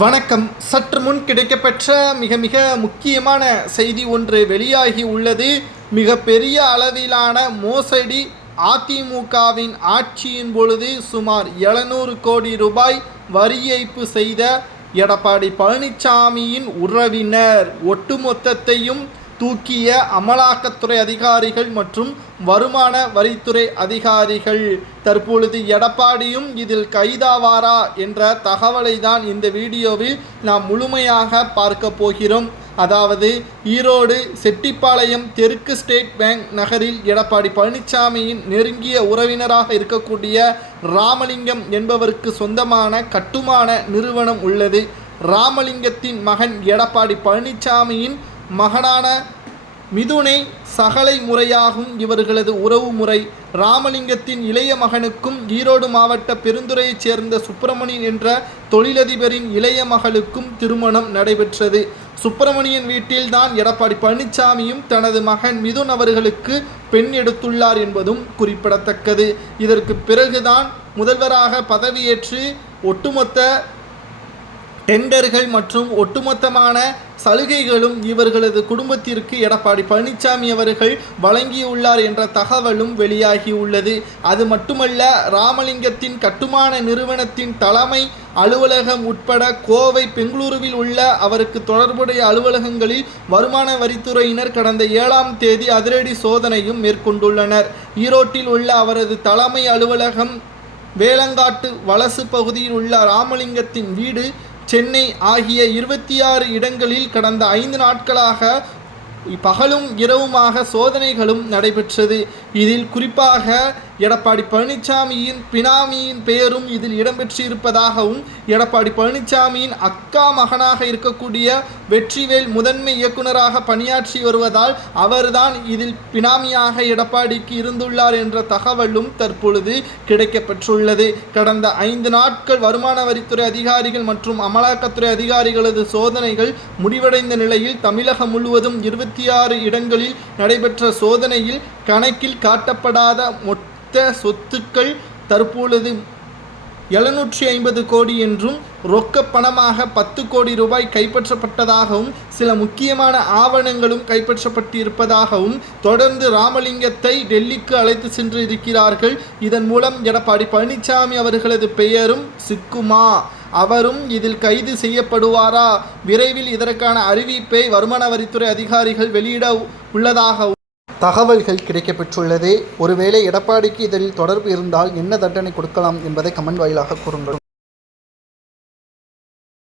வணக்கம். சற்று முன் கிடைக்கப்பெற்ற மிக மிக முக்கியமான செய்தி ஒன்று வெளியாகி உள்ளது. மிக பெரிய அளவிலான மோசடி அதிமுகவின் ஆட்சியின் பொழுது சுமார் எழுநூறு கோடி ரூபாய் வரி ஏய்ப்பு செய்த எடப்பாடி பழனிசாமியின் உறவினர். ஒட்டுமொத்தத்தையும் தூக்கிய அமலாக்கத்துறை அதிகாரிகள் மற்றும் வருமான வரித்துறை அதிகாரிகள். தற்பொழுது எடப்பாடியும் இதில் கைதாவாரா என்ற தகவலை தான் இந்த வீடியோவில் நாம் முழுமையாக பார்க்க போகிறோம். அதாவது ஈரோடு செட்டிப்பாளையம் தெற்கு ஸ்டேட் பேங்க் நகரில் எடப்பாடி பழனிசாமியின் நெருங்கிய உறவினராக இருக்கக்கூடிய ராமலிங்கம் என்பவருக்கு சொந்தமான கட்டுமான நிறுவனம் உள்ளது. ராமலிங்கத்தின் மகன் எடப்பாடி பழனிசாமியின் மகனான மிதுனை சகலை முறையாகும் இவர்களது உறவு முறை. ராமலிங்கத்தின் இளைய மகனுக்கும் ஈரோடு மாவட்ட பெருந்துறையைச் சேர்ந்த சுப்பிரமணியன் என்ற தொழிலதிபரின் இளைய மகளுக்கும் திருமணம் நடைபெற்றது. சுப்பிரமணியன் வீட்டில்தான் எடப்பாடி பழனிசாமியும் தனது மகன் மிதுன் அவர்களுக்கு பெண் எடுத்துள்ளார் என்பதும் குறிப்பிடத்தக்கது. இதற்கு பிறகுதான் முதல்வராக பதவியேற்று ஒட்டுமொத்த டெண்டர்கள் மற்றும் ஒட்டுமொத்தமான சலுகைகளும் இவர்களது குடும்பத்திற்கு எடப்பாடி பழனிசாமி அவர்கள் வழங்கியுள்ளார் என்ற தகவலும் வெளியாகியுள்ளது. அது மட்டுமல்ல ராமலிங்கத்தின் கட்டுமான நிறுவனத்தின் தலைமை அலுவலகம் உட்பட கோவை பெங்களூருவில் உள்ள அவருக்கு தொடர்புடைய அலுவலகங்களில் வருமான வரித்துறையினர் கடந்த ஏழாம் தேதி அதிரடி சோதனையும் மேற்கொண்டுள்ளனர். ஈரோட்டில் உள்ள அவரது தலைமை அலுவலகம் வேலங்காட்டு வலசு பகுதியில் உள்ள ராமலிங்கத்தின் வீடு சென்னை ஆகிய இருபத்தி ஆறு இடங்களில் கடந்த ஐந்து நாட்களாக பகலும் இரவுமாக சோதனைகளும் நடைபெற்றது. இதில் குறிப்பாக எடப்பாடி பழனிசாமியின் பினாமியின் பெயரும் இதில் இடம்பெற்றிருப்பதாகவும் எடப்பாடி பழனிசாமியின் அக்கா மகனாக இருக்கக்கூடிய வெற்றிவேல் முதன்மை இயக்குநராக பணியாற்றி வருவதால் அவர்தான் இதில் பினாமியாக எடப்பாடிக்கு இருந்துள்ளார் என்ற தகவலும் தற்பொழுது கிடைக்கப்பெற்றுள்ளது. கடந்த ஐந்து நாட்கள் வருமான வரித்துறை அதிகாரிகள் மற்றும் அமலாக்கத்துறை அதிகாரிகளது சோதனைகள் முடிவடைந்த நிலையில் தமிழகம் முழுவதும் இருபத்தி ஆறு இடங்களில் நடைபெற்ற சோதனையில் கணக்கில் காட்டப்படாத மொத்த சொத்துக்கள் தற்பொழுது எழுநூற்றி ஐம்பது கோடி என்றும் ரொக்க பணமாக பத்து கோடி ரூபாய் கைப்பற்றப்பட்டதாகவும் சில முக்கியமான ஆவணங்களும் கைப்பற்றப்பட்டிருப்பதாகவும் தொடர்ந்து ராமலிங்கத்தை டெல்லிக்கு அழைத்து சென்று இருக்கிறார்கள். இதன் மூலம் எடப்பாடி பழனிசாமி அவர்களது பெயரும் சிக்குமா? அவரும் இதில் கைது செய்யப்படுவாரா? விரைவில் இதற்கான அறிவிப்பை வருமான வரித்துறை அதிகாரிகள் வெளியிட உள்ளதாகவும் தகவல்கள் கிடைக்கப்பெற்றுள்ளது. ஒருவேளை எடப்பாடிக்கு இதில் தொடர்பு இருந்தால் என்ன தண்டனை கொடுக்கலாம் என்பதை கமெண்ட் வாயிலாக கூறுங்கள்.